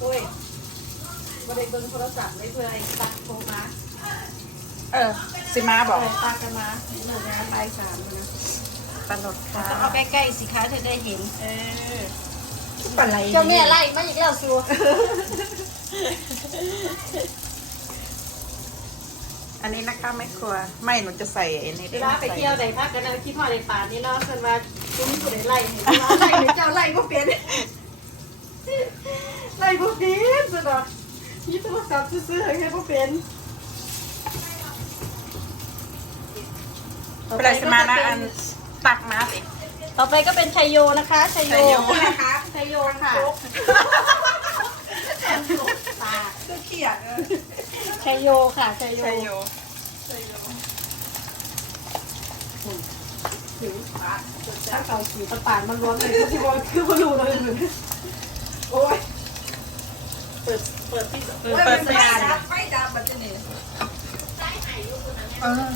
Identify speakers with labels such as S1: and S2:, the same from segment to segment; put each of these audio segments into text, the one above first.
S1: โอ้ยบ่ได้เบิ่งโทรศัพท์เลยเพื่อไอ้ตักโทรมา
S2: เออสิมาบอก
S1: เยตักกันมาหนึ่งงานบ่ายสามนะ
S2: ตลกค่ะ
S1: ต้องเอาใกล้ๆสิคะเธอได้เห็น
S2: เออปลาไหล
S1: เจ้าแม่ไล่มาอีกแล้วซัว
S2: อันนี้นะคะไม่ครัว ไม่หนูจะใส่ไอ้นี่
S1: เวลาไปเที่ยวใดพักกันนะคิดว่าในป่านี่เนาะส่วนว่าจุ้มผู้ใดไล่เห็นว่าไล่หรือเจ้าไล่บ่เป็นไล่บ่เป็นซะ ดอกมีโทรศัพท์ซื้อๆให้บ่เป็น
S2: ปลาไหลสิมานะอันตักมาสิ
S1: ต่อไปก็เป็นชัยโยนะคะชัยโย
S2: ชัยโย
S1: นะคะชัยโยค่ะ
S2: ก็เขียด
S1: ชัยโยค่ะชัยโย
S2: ใช่โย
S1: ถ้าเก่าขี่ตะปานมันร้อนเลยที่ว่าคือบ่รู้เลยโอ้ยเปิดเปิดที่เปิด
S2: เปิด
S1: เปิ
S2: เปิ
S1: ด
S2: ด
S1: งาน
S2: ไฟดับบัดนี้เออ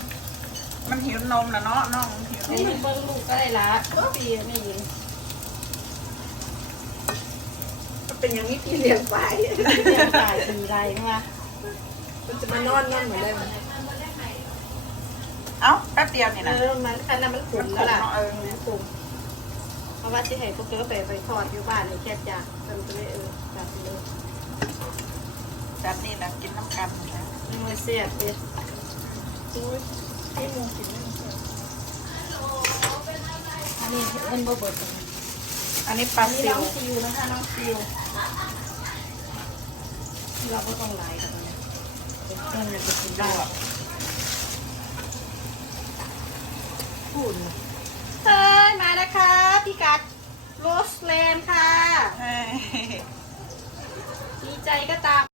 S2: มันหิวนมนะเนาะน้องหิว
S1: นี่มันเบิ้งลูกก็ได้ละปีไม่ยิง
S3: เป็นอย่างนี้พี่เลี้ยงไป
S1: เรียนจ่ายปีไรมา
S3: มันจะมานอนนั่นเหมือนเดิม
S2: เอ้าแป๊บเดียวนี่
S1: เอ
S2: นะ
S1: อมันคันนั้นมันขุ่นแล้วล่ะ
S2: เออ
S1: มันขุ่นเพราะว่าที่ให้พวกเธอไปไปทอดอยู่บ้านในแคบยามันจะไม่เออแบบนี้
S2: แบบนี้นะกินน้ำกันนะ
S1: มันเสียบเลย
S3: ที่มุงกิน
S1: อันนี้เอ็นบ่เบิด
S2: อันนี้ปลา
S1: อันนี้
S2: ซิ
S1: น้
S2: ว
S1: องซิวนะคะน้องซิวเราก็ต้องไล่กันนะเพื่อนจะกินได้พูดเฮ้ยมานะคะพี่กัดโรสแลนด์ค่ะ
S2: เอ้ย
S1: ดีใจก็ตาม